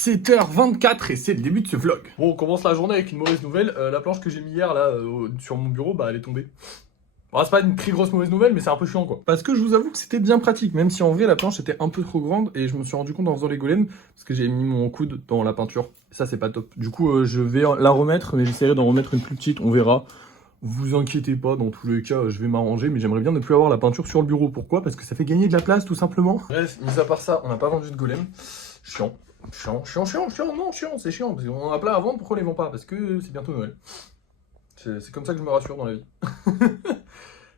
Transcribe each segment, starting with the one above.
7h24 et c'est le début de ce vlog. Bon, on commence la journée avec une mauvaise nouvelle. La planche que j'ai mis hier là sur mon bureau, bah elle est tombée. Bon, c'est pas une très grosse mauvaise nouvelle, mais c'est un peu chiant quoi. Parce que je vous avoue que c'était bien pratique, même si en vrai la planche était un peu trop grande et je me suis rendu compte en faisant les golems parce que j'ai mis mon coude dans la peinture. Ça c'est pas top. Du coup je vais la remettre, mais j'essaierai d'en remettre une plus petite, on verra. Vous inquiétez pas, dans tous les cas je vais m'arranger, mais j'aimerais bien ne plus avoir la peinture sur le bureau. Pourquoi? Parce que ça fait gagner de la place tout simplement. Bref, mis à part ça, on n'a pas vendu de golem. Chiant. Non, chiant, c'est chiant, parce qu'on en a plein à vendre, pourquoi on les vend pas? Parce que c'est bientôt Noël. C'est comme ça que je me rassure dans la vie.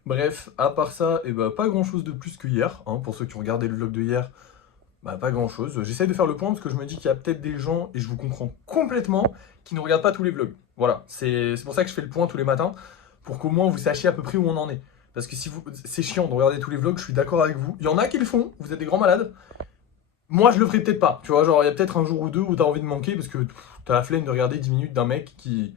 Bref, à part ça, et bah, pas grand chose de plus que hier, hein, pour ceux qui ont regardé le vlog de hier, bah pas grand chose. J'essaie de faire le point parce que je me dis qu'il y a peut-être des gens, et je vous comprends complètement, qui ne regardent pas tous les vlogs. Voilà, c'est pour ça que je fais le point tous les matins, pour qu'au moins vous sachiez à peu près où on en est. Parce que si vous, c'est chiant de regarder tous les vlogs, je suis d'accord avec vous. Il y en a qui le font, vous êtes des grands malades. Moi, je le ferai peut-être pas, tu vois, genre, il y a peut-être un jour ou deux où t'as envie de manquer parce que t'as la flemme de regarder 10 minutes d'un mec qui,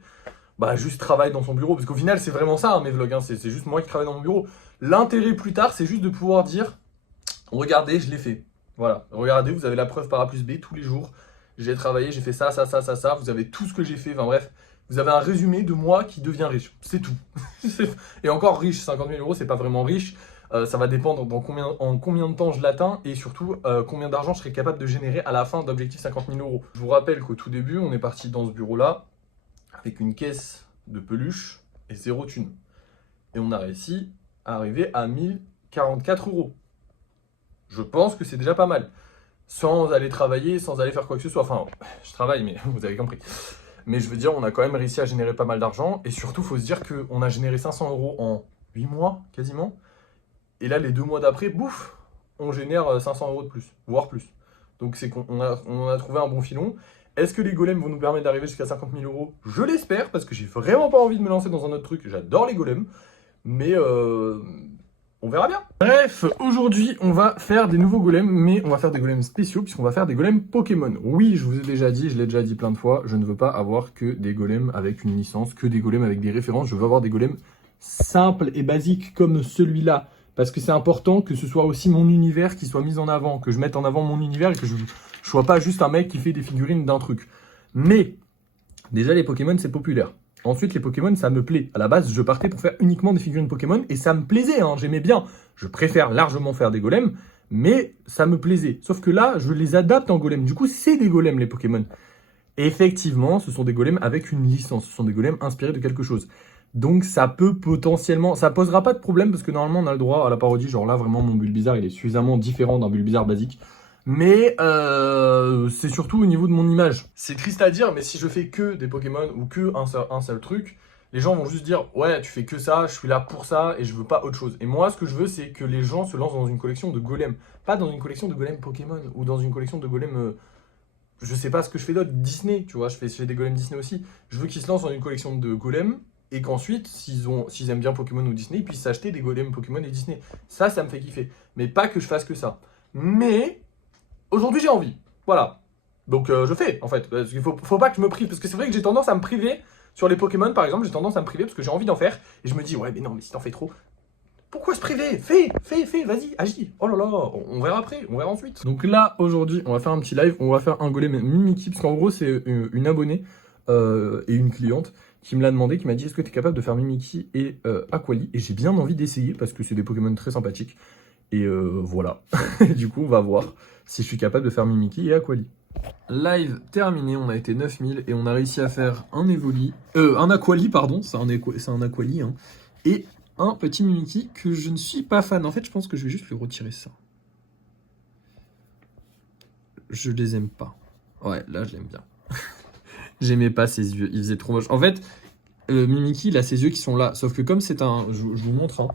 bah, juste travaille dans son bureau. Parce qu'au final, c'est vraiment ça, hein, mes vlogs, hein, c'est juste moi qui travaille dans mon bureau. L'intérêt plus tard, c'est juste de pouvoir dire, regardez, je l'ai fait. Voilà, regardez, vous avez la preuve par A plus B tous les jours. J'ai travaillé, j'ai fait ça, vous avez tout ce que j'ai fait, enfin bref. Vous avez un résumé de moi qui devient riche, c'est tout. Et encore riche, 50 000 €, c'est pas vraiment riche. Ça va dépendre en combien de temps je l'atteins et surtout combien d'argent je serai capable de générer à la fin d'objectif 50 000 €. Je vous rappelle qu'au tout début, on est parti dans ce bureau-là avec une caisse de peluche et 0 thune. Et on a réussi à arriver à 1044 €. Je pense que c'est déjà pas mal. Sans aller travailler, sans aller faire quoi que ce soit. Enfin, je travaille, mais vous avez compris. Mais je veux dire, on a quand même réussi à générer pas mal d'argent. Et surtout, il faut se dire qu'on a généré 500 € en 8 mois, quasiment. Et là, les 2 mois d'après, bouf, on génère 500 € de plus, voire plus. Donc c'est qu'on a trouvé un bon filon. Est-ce que les golems vont nous permettre d'arriver jusqu'à 50 000 €? Je l'espère, parce que j'ai vraiment pas envie de me lancer dans un autre truc. J'adore les golems, mais on verra bien. Bref, aujourd'hui, on va faire des nouveaux golems, mais on va faire des golems spéciaux, puisqu'on va faire des golems Pokémon. Oui, je vous ai déjà dit, je l'ai déjà dit plein de fois, je ne veux pas avoir que des golems avec une licence, que des golems avec des références. Je veux avoir des golems simples et basiques comme celui-là. Parce que c'est important que ce soit aussi mon univers qui soit mis en avant, que je mette en avant mon univers et que je sois pas juste un mec qui fait des figurines d'un truc. Mais, déjà les Pokémon c'est populaire. Ensuite les Pokémon ça me plaît. À la base je partais pour faire uniquement des figurines Pokémon et ça me plaisait, hein, j'aimais bien. Je préfère largement faire des golems, mais ça me plaisait. Sauf que là je les adapte en golem. Du coup c'est des golems les Pokémon. Et effectivement ce sont des golems avec une licence, ce sont des golems inspirés de quelque chose. Donc ça peut potentiellement, ça posera pas de problème parce que normalement on a le droit à la parodie, genre là vraiment mon Bulbizarre il est suffisamment différent d'un Bulbizarre basique. Mais c'est surtout au niveau de mon image. C'est triste à dire, mais si je fais que des Pokémon ou que un seul truc, les gens vont juste dire ouais tu fais que ça, je suis là pour ça et je veux pas autre chose. Et moi ce que je veux c'est que les gens se lancent dans une collection de golems, pas dans une collection de golems Pokémon ou dans une collection de golems... je sais pas ce que je fais d'autre, Disney, tu vois, je fais des golems Disney aussi. Je veux qu'ils se lancent dans une collection de golems et qu'ensuite, s'ils aiment bien Pokémon ou Disney, ils puissent s'acheter des golems Pokémon et Disney. Ça me fait kiffer. Mais pas que je fasse que ça. Mais, aujourd'hui, j'ai envie. Voilà. Donc, je fais, en fait. Parce qu'il faut pas que je me prive. Parce que c'est vrai que j'ai tendance à me priver sur les Pokémon, par exemple. J'ai tendance à me priver parce que j'ai envie d'en faire. Et je me dis, ouais, mais non, mais si t'en fais trop... Pourquoi se priver? Fais, vas-y, agis. Oh là là, on verra après, on verra ensuite. Donc là, aujourd'hui, on va faire un petit live. On va faire un golem Mimikyu. Parce qu'en gros, c'est une abonnée et une cliente qui me l'a demandé, qui m'a dit est-ce que tu es capable de faire Mimikyu et Aquali? Et j'ai bien envie d'essayer parce que c'est des Pokémon très sympathiques. Et voilà. Du coup, on va voir si je suis capable de faire Mimikyu et Aquali. Live terminé, on a été 9000 et on a réussi à faire un Evoli. Un Aquali, pardon, c'est un Aquali. Hein, et un petit Mimikyu que je ne suis pas fan. En fait, je pense que je vais juste lui retirer ça. Je les aime pas. Ouais, là, je l'aime bien. J'aimais pas ses yeux, il faisait trop moche. En fait, Mimikyu, il a ses yeux qui sont là. Sauf que comme c'est un... Je vous montre, hein,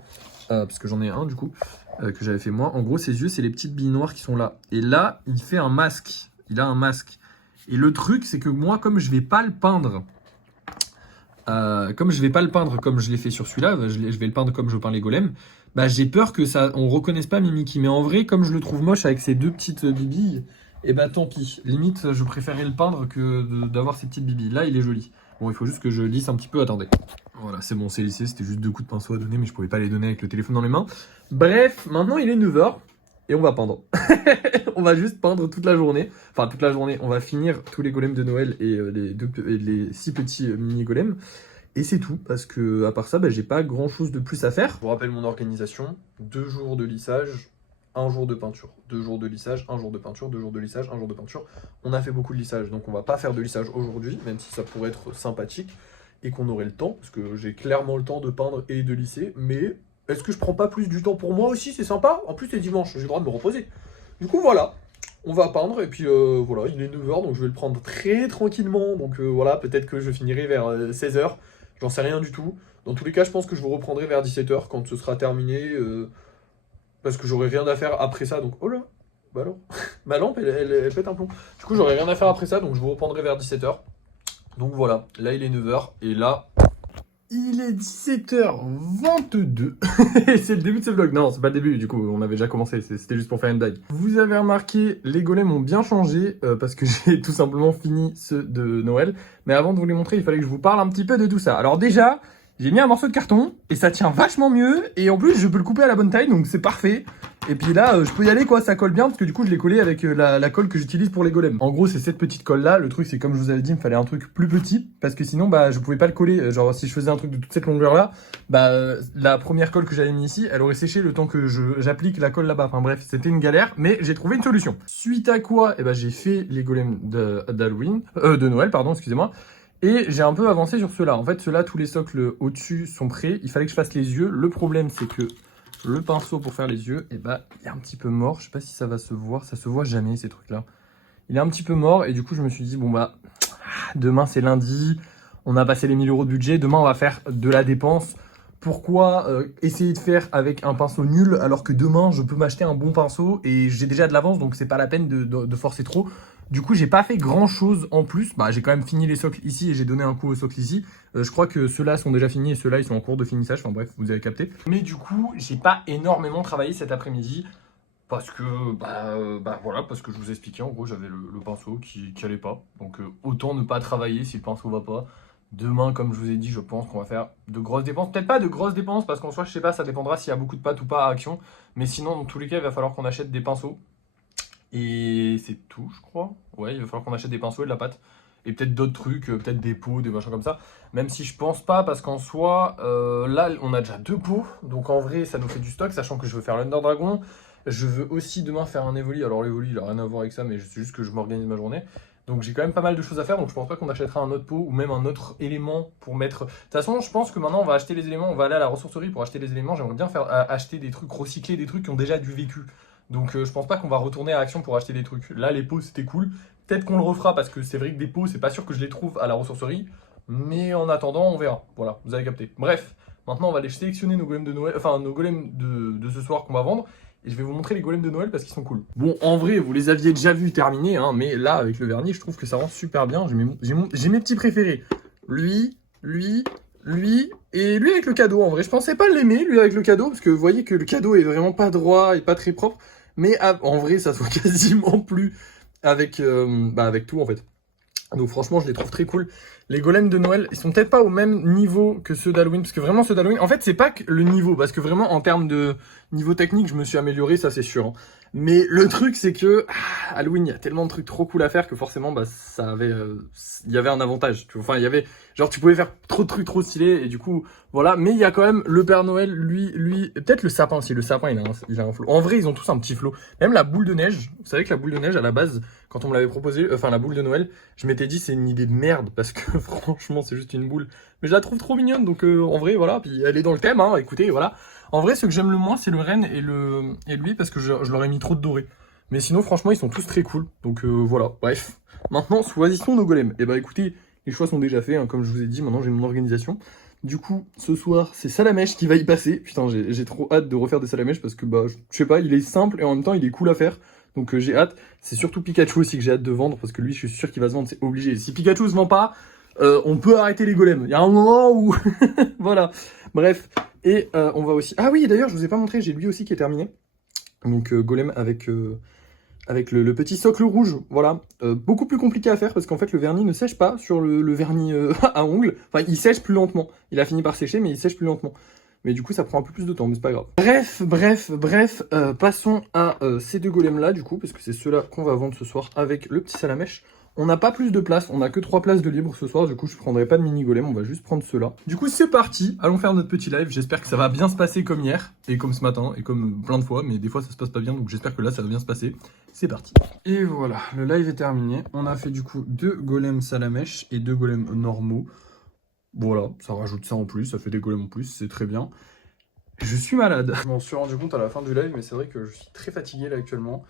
parce que j'en ai un, du coup, que j'avais fait moi. En gros, ses yeux, c'est les petites billes noires qui sont là. Et là, il fait un masque. Il a un masque. Et le truc, c'est que moi, comme je vais pas le peindre... comme je vais pas le peindre comme je l'ai fait sur celui-là, je vais le peindre comme je peins les golems, bah j'ai peur que ça, on reconnaisse pas Mimikyu. Mais en vrai, comme je le trouve moche avec ses deux petites bibilles, et bah tant pis. Limite, je préférais le peindre que d'avoir ces petites bibilles. Là, il est joli. Bon, il faut juste que je lisse un petit peu, attendez. Voilà, c'est bon, c'est lissé, c'était juste 2 coups de pinceau à donner, mais je pouvais pas les donner avec le téléphone dans les mains. Bref, maintenant il est 9 h. et on va peindre. On va juste peindre toute la journée. Enfin, toute la journée. On va finir tous les golems de Noël et les 6 petits mini golems. Et c'est tout, parce que à part ça, j'ai pas grand chose de plus à faire. Je vous rappelle mon organisation, 2 jours de lissage, 1 jour de peinture. 2 jours de lissage, 1 jour de peinture, 2 jours de lissage, 1 jour de peinture. On a fait beaucoup de lissage, donc on va pas faire de lissage aujourd'hui, même si ça pourrait être sympathique, et qu'on aurait le temps, parce que j'ai clairement le temps de peindre et de lisser, mais est-ce que je prends pas plus du temps pour moi aussi? C'est sympa, en plus c'est dimanche, j'ai le droit de me reposer. Du coup voilà, on va peindre, et puis voilà, il est 9h, donc je vais le prendre très tranquillement, donc voilà, peut-être que je finirai vers 16h. J'en sais rien du tout. Dans tous les cas, je pense que je vous reprendrai vers 17h quand ce sera terminé. Parce que j'aurai rien à faire après ça. Donc, oh là, bah alors. Ma lampe, elle pète un plomb. Du coup, j'aurai rien à faire après ça. Donc, je vous reprendrai vers 17h. Donc, voilà. Là, il est 9h. Et là, il est 17h22. Et c'est le début de ce vlog. Non, c'est pas le début. Du coup, on avait déjà commencé. C'était juste pour faire une blague. Vous avez remarqué, les golems ont bien changé. Parce que j'ai tout simplement fini ceux de Noël. Mais avant de vous les montrer, il fallait que je vous parle un petit peu de tout ça. Alors déjà, j'ai mis un morceau de carton. Et ça tient vachement mieux. Et en plus, je peux le couper à la bonne taille. Donc c'est parfait. Et puis là, je peux y aller quoi, ça colle bien. Parce que du coup, je l'ai collé avec la colle que j'utilise pour les golems. En gros, c'est cette petite colle là. Le truc, c'est comme je vous avais dit, il me fallait un truc plus petit. Parce que sinon, je pouvais pas le coller. Genre, si je faisais un truc de toute cette longueur là, la première colle que j'avais mis ici, elle aurait séché le temps que j'applique la colle là-bas. Enfin bref, c'était une galère, mais j'ai trouvé une solution. Suite à quoi, j'ai fait les golems d'Halloween, de Noël, pardon, excusez-moi. Et j'ai un peu avancé sur ceux-là. En fait, ceux-là, tous les socles au-dessus sont prêts. Il fallait que je fasse les yeux. Le problème, c'est que le pinceau pour faire les yeux, il est un petit peu mort. Je sais pas si ça va se voir. Ça se voit jamais, ces trucs-là. Il est un petit peu mort. Et du coup, je me suis dit, bon demain, c'est lundi. On a passé les 1000 € de budget. Demain, on va faire de la dépense. Pourquoi essayer de faire avec un pinceau nul alors que demain, je peux m'acheter un bon pinceau et j'ai déjà de l'avance, donc c'est pas la peine de forcer trop. Du coup, j'ai pas fait grand chose en plus. J'ai quand même fini les socles ici et j'ai donné un coup aux socles ici. Je crois que ceux-là sont déjà finis et ceux-là, ils sont en cours de finissage. Enfin bref, vous avez capté. Mais du coup, j'ai pas énormément travaillé cet après-midi. Parce que, voilà, parce que je vous expliquais, en gros, j'avais le pinceau qui allait pas. Donc, autant ne pas travailler si le pinceau va pas. Demain, comme je vous ai dit, je pense qu'on va faire de grosses dépenses. Peut-être pas de grosses dépenses, parce qu'en soi, je sais pas, ça dépendra s'il y a beaucoup de pâtes ou pas à Action. Mais sinon, dans tous les cas, il va falloir qu'on achète des pinceaux. Et c'est tout, je crois. Ouais, il va falloir qu'on achète des pinceaux et de la pâte. Et peut-être d'autres trucs, peut-être des pots, des machins comme ça. Même si je pense pas, parce qu'en soi, là, on a déjà 2 pots. Donc en vrai, ça nous fait du stock, sachant que je veux faire l'Under Dragon. Je veux aussi demain faire un Evoli. Alors l'Evoli, il a rien à voir avec ça, mais c'est juste que je m'organise ma journée. Donc j'ai quand même pas mal de choses à faire, donc je pense pas qu'on achètera un autre pot ou même un autre élément pour mettre... De toute façon, je pense que maintenant on va acheter les éléments, on va aller à la ressourcerie pour acheter les éléments. J'aimerais bien faire acheter des trucs recyclés, des trucs qui ont déjà du vécu. Donc je pense pas qu'on va retourner à Action pour acheter des trucs. Là, les pots, c'était cool. Peut-être qu'on le refera parce que c'est vrai que des pots, c'est pas sûr que je les trouve à la ressourcerie. Mais en attendant, on verra. Voilà, vous avez capté. Bref, maintenant on va aller sélectionner nos golems de Noël, enfin nos golems de ce soir qu'on va vendre. Et je vais vous montrer les golems de Noël parce qu'ils sont cool. Bon, en vrai, vous les aviez déjà vus terminés, hein, mais là, avec le vernis, je trouve que ça rend super bien. J'ai mes petits préférés. Lui, et lui avec le cadeau. En vrai, je pensais pas l'aimer, lui avec le cadeau, parce que vous voyez que le cadeau est vraiment pas droit et pas très propre. Mais en vrai, ça se voit quasiment plus avec, avec tout, en fait. Donc franchement, je les trouve très cool. Les golems de Noël, ils sont peut-être pas au même niveau que ceux d'Halloween, parce que vraiment ceux d'Halloween, en fait c'est pas que le niveau, parce que vraiment en termes de niveau technique, je me suis amélioré, ça c'est sûr. Hein. Mais le truc c'est que Halloween, il y a tellement de trucs trop cool à faire que forcément ça avait, il y avait un avantage. Enfin il y avait, genre tu pouvais faire trop de trucs trop stylés et du coup voilà. Mais il y a quand même le Père Noël, lui, peut-être le sapin aussi. Le sapin il a un flow. En vrai ils ont tous un petit flow. Même la boule de neige. Vous savez que la boule de neige à la base, quand on me l'avait proposé, enfin la boule de Noël, je m'étais dit c'est une idée de merde parce que franchement c'est juste une boule. Mais je la trouve trop mignonne donc en vrai voilà. Puis elle est dans le thème, hein. Écoutez voilà. En vrai, ce que j'aime le moins, c'est le renne et lui, parce que je leur ai mis trop de doré. Mais sinon, franchement, ils sont tous très cool. Donc voilà, bref. Maintenant, choisissons nos golems. Et écoutez, les choix sont déjà faits, hein, comme je vous ai dit, maintenant j'ai mon organisation. Du coup, ce soir, c'est Salamèche qui va y passer. Putain, j'ai trop hâte de refaire des Salamèches parce que, je sais pas, il est simple et en même temps, il est cool à faire. Donc j'ai hâte. C'est surtout Pikachu aussi que j'ai hâte de vendre parce que lui, je suis sûr qu'il va se vendre, c'est obligé. Si Pikachu se vend pas, on peut arrêter les golems. Il y a un moment où... voilà. Bref. Et on va aussi... Ah oui, d'ailleurs, je vous ai pas montré, j'ai lui aussi qui est terminé. Donc golem avec le petit socle rouge, voilà. Beaucoup plus compliqué à faire parce qu'en fait le vernis ne sèche pas sur le vernis à ongles. Enfin, il sèche plus lentement. Il a fini par sécher, mais il sèche plus lentement. Mais du coup, ça prend un peu plus de temps, mais c'est pas grave. Bref, passons à ces deux golems-là, du coup, parce que c'est ceux-là qu'on va vendre ce soir avec le petit salamèche. On n'a pas plus de place, on n'a que 3 places de libre ce soir, du coup je prendrai pas de mini golem, on va juste prendre ceux-là. Du coup c'est parti, allons faire notre petit live, j'espère que ça va bien se passer comme hier, et comme ce matin, et comme plein de fois, mais des fois ça se passe pas bien, donc j'espère que là ça va bien se passer. C'est parti. Et voilà, le live est terminé, on a fait du coup 2 golems salamèche et 2 golems normaux. Voilà, ça rajoute ça en plus, ça fait des golems en plus, c'est très bien. Je suis malade. Je m'en suis rendu compte à la fin du live, mais c'est vrai que je suis très fatigué là actuellement.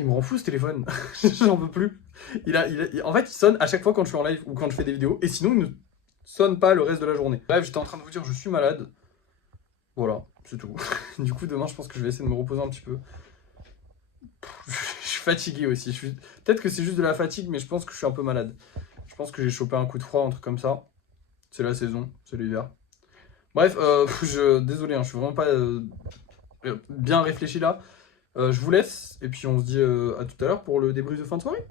Il me rend fou ce téléphone, j'en veux plus. En fait, il sonne à chaque fois quand je suis en live ou quand je fais des vidéos, et sinon il ne sonne pas le reste de la journée. Bref, j'étais en train de vous dire, je suis malade. Voilà, c'est tout. Du coup, demain, je pense que je vais essayer de me reposer un petit peu. Je suis fatigué aussi. Peut-être que c'est juste de la fatigue, mais je pense que je suis un peu malade. Je pense que j'ai chopé un coup de froid, un truc comme ça. C'est la saison, c'est l'hiver. Bref, désolé, hein, je suis vraiment pas bien réfléchi là. Je vous laisse, et puis on se dit à tout à l'heure pour le débrief de fin de soirée.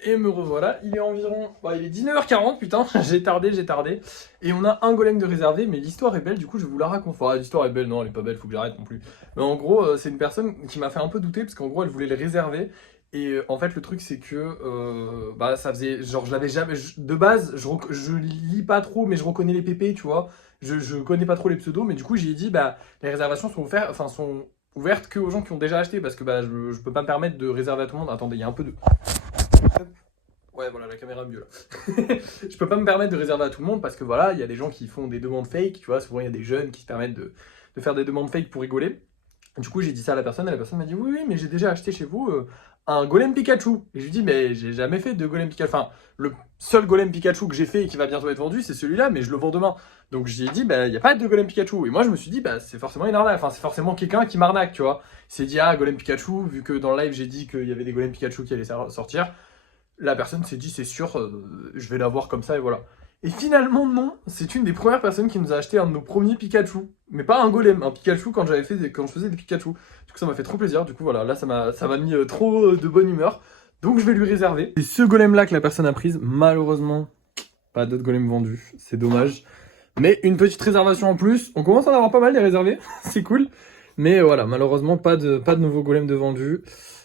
Et me revoilà, il est environ... Bah, il est 19h40, putain, j'ai tardé. Et on a un golem de réservé, mais l'histoire est belle, du coup je vais vous la raconter. Enfin, l'histoire est belle, non, elle est pas belle, faut que j'arrête non plus. Mais en gros, c'est une personne qui m'a fait un peu douter, parce qu'en gros, elle voulait le réserver. Et en fait, le truc, c'est que bah, ça faisait... Genre, je l'avais jamais... De base, je lis pas trop, mais je reconnais les pépés, tu vois. Je connais pas trop les pseudos, mais du coup, j'ai dit, bah, les réservations sont offertes... Enfin, sont ouverte que aux gens qui ont déjà acheté parce que bah, je peux pas me permettre de réserver à tout le monde. Attendez, il y a un peu de... Ouais, voilà, la caméra mieux là. Je peux pas me permettre de réserver à tout le monde parce que voilà, il y a des gens qui font des demandes fake, tu vois, souvent il y a des jeunes qui se permettent de faire des demandes fake pour rigoler. Du coup, j'ai dit ça à la personne et la personne m'a dit oui, mais j'ai déjà acheté chez vous un golem Pikachu. Et je lui dis, mais j'ai jamais fait de golem Pikachu. Enfin, le seul golem Pikachu que j'ai fait et qui va bientôt être vendu, c'est celui-là, mais je le vends demain. Donc j'ai dit, bah, il n'y a pas de golem Pikachu. Et moi, je me suis dit, bah, c'est forcément une arnaque. Enfin, c'est forcément quelqu'un qui m'arnaque, tu vois. Il s'est dit, ah, golem Pikachu, vu que dans le live, j'ai dit qu'il y avait des golems Pikachu qui allaient sortir. La personne s'est dit, c'est sûr, je vais l'avoir comme ça et voilà. Et finalement, non, c'est une des premières personnes qui nous a acheté un de nos premiers Pikachu. Mais pas un golem, un Pikachu quand je faisais des Pikachu. Du coup, ça m'a fait trop plaisir. Du coup, voilà, là, ça m'a mis trop de bonne humeur. Donc, je vais lui réserver. Et ce golem-là que la personne a prise, malheureusement, pas d'autres golems vendus. C'est dommage. Mais une petite réservation en plus. On commence à en avoir pas mal des réservés. C'est cool. Mais voilà, malheureusement, pas de nouveaux golems de vendus.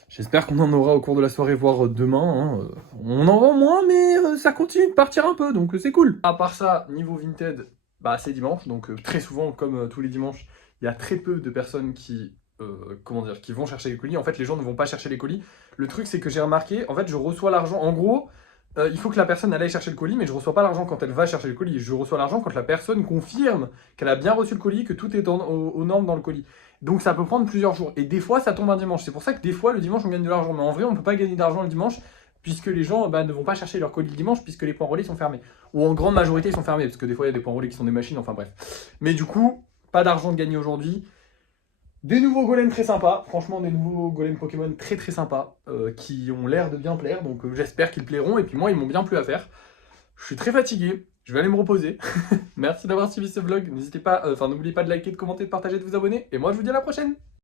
J'espère qu'on en aura au cours de la soirée, voire demain. Hein. On en vend moins, mais ça continue de partir un peu, donc c'est cool. À part ça, niveau Vinted, bah, c'est dimanche, donc très souvent, comme tous les dimanches, il y a très peu de personnes qui vont chercher les colis. En fait, les gens ne vont pas chercher les colis. Le truc, c'est que j'ai remarqué, en fait, je reçois l'argent. En gros, il faut que la personne aille chercher le colis, mais je reçois pas l'argent quand elle va chercher le colis. Je reçois l'argent quand la personne confirme qu'elle a bien reçu le colis, que tout est aux normes dans le colis. Donc ça peut prendre plusieurs jours. Et des fois, ça tombe un dimanche. C'est pour ça que des fois, le dimanche, on gagne de l'argent. Mais en vrai, on ne peut pas gagner d'argent le dimanche, puisque les gens ne vont pas chercher leur colis le dimanche, puisque les points relais sont fermés. Ou en grande majorité, ils sont fermés, parce que des fois, il y a des points relais qui sont des machines, enfin bref. Mais du coup, pas d'argent de gagner aujourd'hui. Des nouveaux golems très sympas, franchement des nouveaux golems Pokémon très sympas, qui ont l'air de bien plaire, donc j'espère qu'ils plairont, et puis moi ils m'ont bien plu à faire. Je suis très fatigué, je vais aller me reposer. Merci d'avoir suivi ce vlog, n'hésitez pas, n'oubliez pas de liker, de commenter, de partager, de vous abonner, et moi je vous dis à la prochaine.